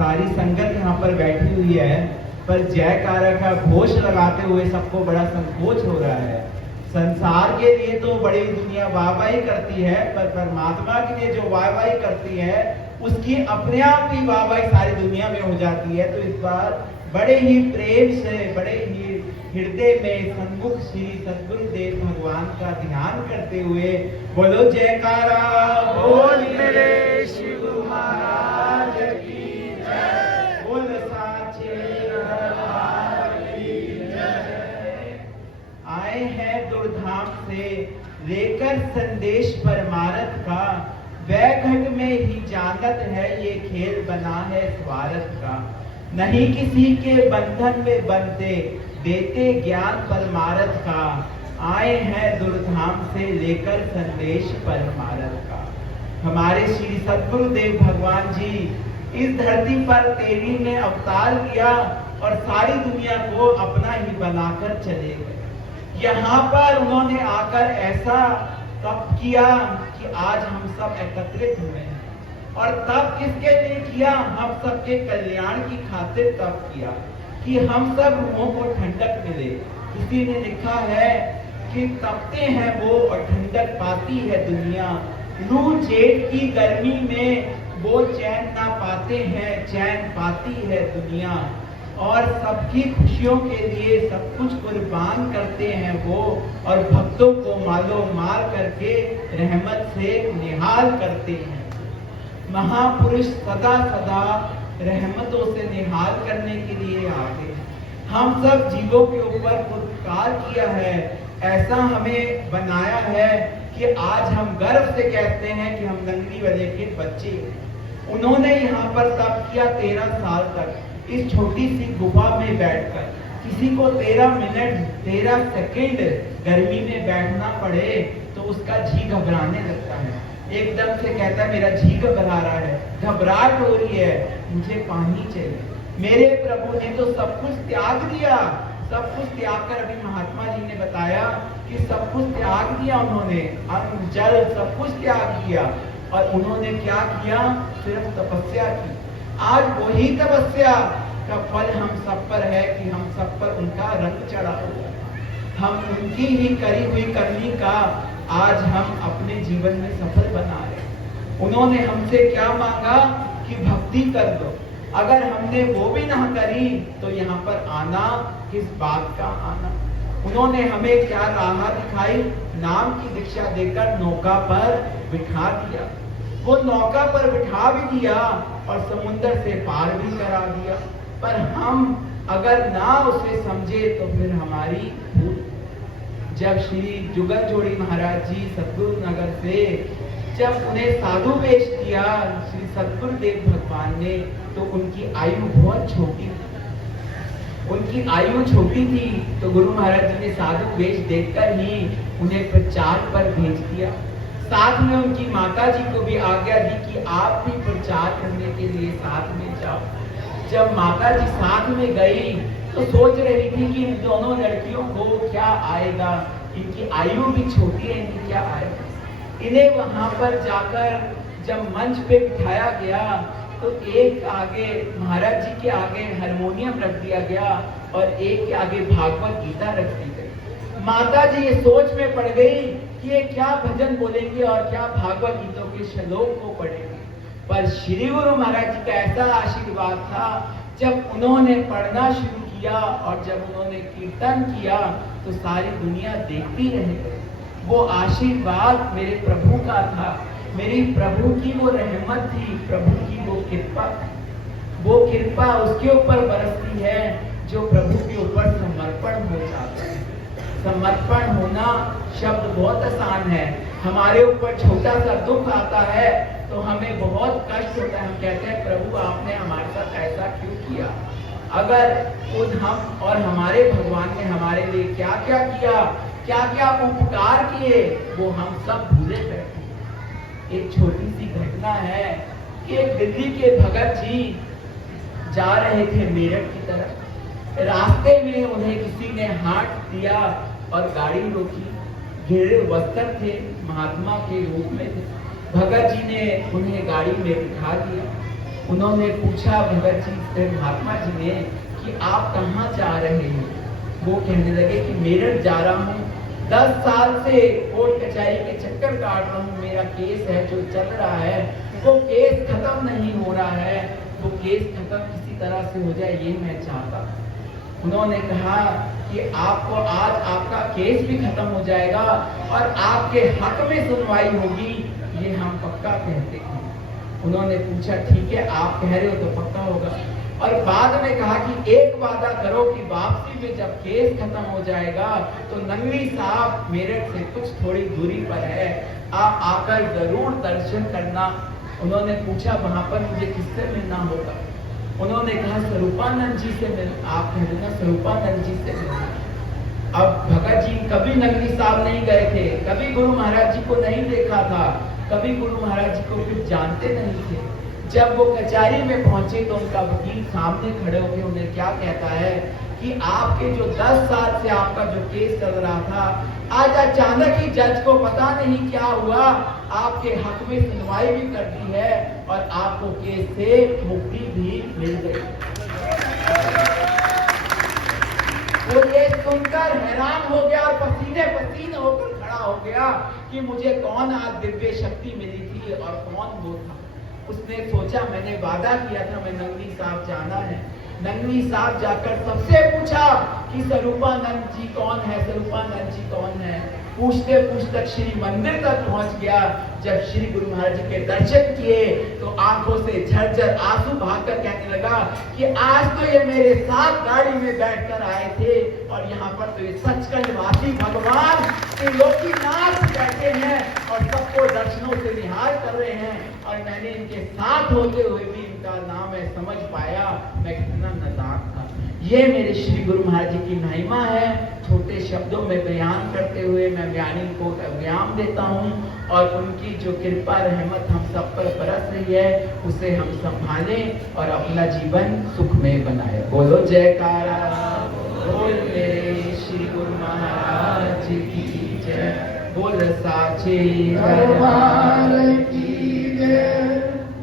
सारी संगत यहाँ पर बैठी हुई है, पर जयकारा का घोष लगाते हुए सबको बड़ा संकोच हो रहा है। संसार के लिए तो बड़ी दुनिया वाहवाही करती है, पर परमात्मा के लिए जो वाहवाही करती है उसकी अपने आप ही वाहवाही सारी दुनिया में हो जाती है। तो इस बार बड़े ही प्रेम से, बड़े ही हृदय में सन्मुख श्री सद्गुरुदेव भगवान का ध्यान करते हुए बोलो जयकारा बोल मेरे शिव महाराज की जय, बोल साचे दरबार की जय। आए हैं दुर्धाम से लेकर संदेश परमारथ का, वैघट में ही जानत है ये खेल बना है स्वार्थ का। नहीं किसी के बंधन में बनते, देते ज्ञान परमारथ का। आए हैं दुर्धाम से लेकर संदेश परमारथ का। हमारे श्री सद्गुरुदेव भगवान जी इस धरती पर तेरी ने अवतार लिया और सारी दुनिया को अपना ही बनाकर चले गए। यहाँ पर उन्होंने आकर ऐसा तप किया कि आज हम सब एकत्रित हुए हैं। और तप किसके लिए किया? हम सबके कल्याण की खातिर तप किया कि हम सब रूहों को ठंडक मिले। किसी ने लिखा है कि तपते हैं वो और ठंडक पाती है दुनिया। लू जेठ की गर्मी में वो चैन ना पाते हैं, चैन पाती है दुनिया। और सबकी खुशियों के लिए सब कुछ कुर्बान करते हैं वो, और भक्तों को मालो मार करके रहमत से निहाल करते हैं। महापुरुष सदा सदा रहमतों से निहाल करने के लिए आते हैं। हम सब जीवों के ऊपर उपकार किया है, ऐसा हमें बनाया है कि आज हम गर्व से कहते हैं कि हम नंगरी वाले के बच्चे। उन्होंने यहाँ पर तप किया 13 साल तक, इस छोटी सी गुफा में बैठकर। किसी को 13 मिनट 13 सेकंड गर्मी में बैठना पड़े तो उसका जी घबराने लगता है। एकदम से कहता है मेरा जी घबरा रहा है, घबराहट हो रही है, मुझे पानी चाहिए। मेरे प्रभु ने तो सब कुछ त्याग दिया, सब कुछ त्याग कर, अभी महात्मा जी ने बताया कि सब कुछ त्याग दिया उन्होंने, अन्न जल सब कुछ त्याग किया। और उन्होंने क्या किया? सिर्फ तपस्या की। आज वही तपस्या का फल हम सब पर है कि हम सब पर उनका रंग चढ़ा हुआ है। हम उनकी ही करी हुई करनी का आज हम अपने जीवन में सफल बना रहे। उन्होंने हमसे क्या मांगा कि भक्ति कर दो। अगर हमने वो भी ना करी तो यहाँ पर आना किस बात का आना। उन्होंने हमें क्या राह दिखाई? नाम की दीक्षा देकर नौका पर बिठा दिया। वो नौका पर बिठा भी दिया और समुद्र से पार भी करा दिया। पर हम अगर ना उसे समझे तो फिर हमारी भूल। जब श्री जुगल जोड़ी महाराज जी सतगुरु नगर से जब उन्हें साधु वेश दिया श्री सतगुरुदेव भगवान ने, तो उनकी आयु बहुत छोटी थी। उनकी आयु छोटी थी तो गुरु महाराज जी ने साधु वेश देखकर ही उन्हें प्रचार पर भेज दिया। साथ में उनकी माता जी को भी आज्ञा दी कि आप भी प्रचार करने के लिए साथ में जाओ। जब माता जी साथ में गई तो सोच रही थी कि इन दोनों लड़कियों को क्या आएगा, इनकी आयु भी छोटी है, इनकी क्या आएगा। इन्हें वहां पर जाकर जब मंच पे बिठाया गया तो एक आगे महाराज जी के आगे हारमोनियम रख दिया गया और एक के आगे भागवत गीता रख दी गई। माता जी ये सोच में पड़ गई कि ये क्या भजन बोलेंगे और क्या भागवत गीतों के श्लोक को पढ़ेंगे। पर श्री गुरु महाराज जी का ऐसा आशीर्वाद था, जब उन्होंने पढ़ना शुरू किया और जब उन्होंने कीर्तन किया तो सारी दुनिया देखती रह गई। वो आशीर्वाद मेरे प्रभु का था, मेरी प्रभु की वो रहमत थी, प्रभु की वो कृपा। वो कृपा उसके ऊपर बरसती है जो प्रभु के ऊपर समर्पण हो जाता है। समर्पण होना शब्द बहुत आसान है। हमारे ऊपर छोटा सा दुख आता है तो हमें बहुत कष्ट होता है। हम कहते हैं प्रभु आपने हमारे साथ ऐसा क्यों किया। अगर खुद हम और हमारे भगवान ने हमारे लिए क्या क्या किया, क्या क्या उपकार किए, वो हम सब भूले बैठे। एक छोटी सी घटना है कि एक दिल्ली के भगत जी जा रहे थे मेरठ की तरफ। रास्ते में उन्हें किसी ने हाथ दिया और गाड़ी रोकी। घेरे वस्त्र थे, महात्मा के रूप में थे। भगत जी ने उन्हें गाड़ी में बिठा दिया। उन्होंने पूछा भगत जी से, महात्मा जी ने, कि आप कहाँ जा रहे हैं? वो कहने लगे कि मेरठ जा रहा हूँ, 10 साल से कोर्ट कचहरी के चक्कर काट रहा हूँ, मेरा केस है जो चल रहा है, वो केस खत्म नहीं हो रहा है, वो केस खत्म किसी तरह से हो जाए, ये मैं चाहता। उन्होंने कहा कि आपको आज आपका केस भी खत्म हो जाएगा और आपके हक में सुनवाई होगी, ये हम पक्का कहते हैं। उन्होंने पूछा, ठीक है, आप कह रहे हो तो पक्का होगा। और बाद में कहा कि एक वादा करो कि वापसी में जब केस खत्म हो जाएगा तो नंगली साहब मेरठ से कुछ थोड़ी दूरी पर है, आप आकर जरूर दर्शन करना। उन्होंने पूछा, वहां पर मुझे किससे मिलना होगा? उन्होंने कहा, स्वरूपानंद जी से मिल, आप कह देना स्वरूपानंद जी से मिलना। अब भगत जी कभी नंगली साहब नहीं गए थे, कभी गुरु महाराज जी को नहीं देखा था, कभी गुरु महाराज जी को कुछ जानते नहीं थे। जब वो कचहरी में पहुंचे तो उनका वकील सामने खड़े होकर उन्हें क्या कहता है कि आपके जो 10 साल से आपका जो केस चल रहा था, आज अचानक ही जज को पता नहीं क्या हुआ, आपके हक में सुनवाई भी कर दी है और आपको केस से मुक्ति भी मिल गई। तो ये सुनकर हैरान हो गया और पसीने पसीने होकर खड़ा हो गया कि मुझे कौन आज दिव्य शक्ति मिली थी और कौन वो था। उसने सोचा, मैंने वादा किया था, मैं नंगली साहब जाना है। नंगली साहब जाकर सबसे पूछा कि स्वरूपानंद जी कौन है, स्वरूपानंद जी कौन है। पूछते पूछते श्री मंदिर तक पहुंच गया। जब श्री गुरु महाराज जी के दर्शन किए तो आंखों से झरझर आंसू बहाकर कहने लगा कि आज तो ये मेरे साथ गाड़ी में बैठकर आए थे और यहाँ पर तो ये सचखंड वासी भगवान त्रिलोकीनाथ बैठे हैं और सबको दर्शनों से निहार कर रहे हैं और मैंने इनके साथ होते हुए भी इनका नाम है समझ पाया, मैं कितना नादान था। ये मेरे श्री गुरु महाराज जी की महिमा है। छोटे शब्दों में बयान करते हुए मैं ज्ञानी को व्यायाम देता हूँ और उनकी जो कृपा रहमत हम सब पर बरस रही है उसे हम संभालें और अपना जीवन सुखमय बनाए। बोलो जयकारा, बोल मेरे श्री गुरु महाराज की जय, बोल साचे दरबार की जय।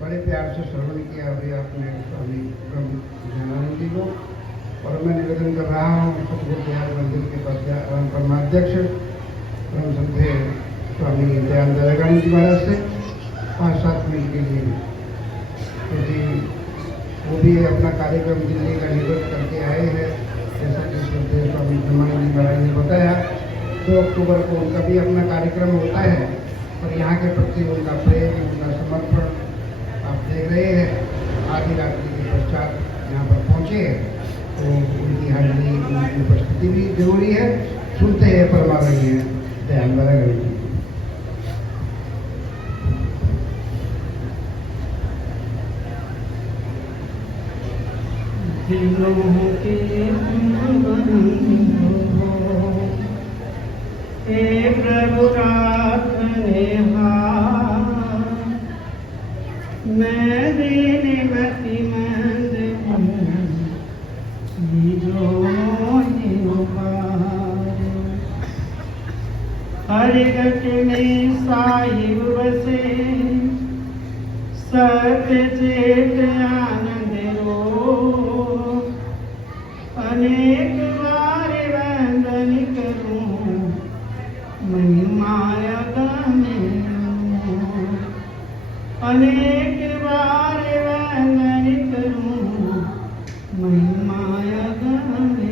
बड़े प्यार से श्रवण किया अभी आपने स्वामी ब्रह्म ज्ञानानंद जी को, और मैं निवेदन कर रहा हूँ सतगुरु दयाल मंदिर के परमाध्यक्ष ब्रह्म संध्य स्वामी दयाल दयानंद जी महाराज से 5-7 मिनट के लिए, क्योंकि वो भी अपना कार्यक्रम दिल्ली का निवृत्त करके आए हैं। जैसा कि श्रद्धेय स्वामी ब्रह्मानंद जी महाराज ने बताया, 2 अक्टूबर को उनका भी अपना कार्यक्रम होता है और यहाँ के प्रति उनका प्रेम, उनका समर्पण आप देख रहे हैं। आधी रात्रि के पश्चात यहाँ पर पहुँचे हैं तो उनकी हाजिरी, उनकी उपस्थिति भी जरूरी है। सुनते हैं परमादरणीय दयाल दयानंद जी। दिलों के हे प्रभु राखने मैं देने मति मंद हरिगट में साहिब बसे सत्य चेत आनंद रो अनेक बार वंदन करूं महिमाया गाने अनेक बार वंदन करूं महिमाया गाने।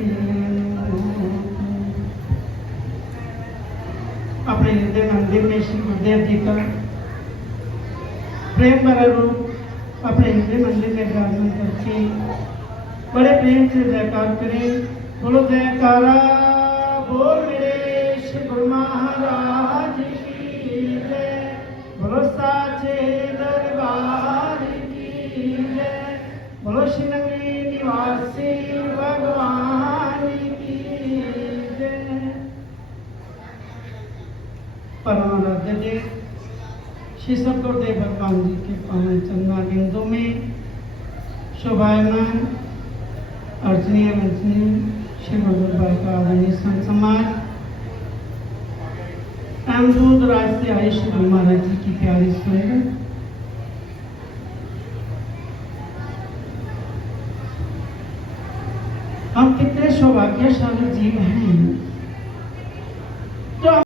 अपने हृदय मंदिर में श्री गुरुदेव जी का प्रेम भरा रूप अपने हृदय मंदिर में विराजमान करके बड़े प्रेम से जयकार करें। बोलो जयकारा, बोल मेरे श्री गुरु महाराज की जय, बोलो साचे दरबार की जय, बोलो श्री नगरी निवासी भगवान की जय। परमाराध्य देव श्री सतगुरुदेव भगवान जी के पावन चंद्रमा बिंदु में शोभायमान अर्चनीय वंचनीय श्री गुरुद्वारा का आदरणीय संत समाज एवं दूर दराज से आए श्री गुरु महाराज जी की प्यारी संगत, हम कितने सौभाग्यशाली जीव हैं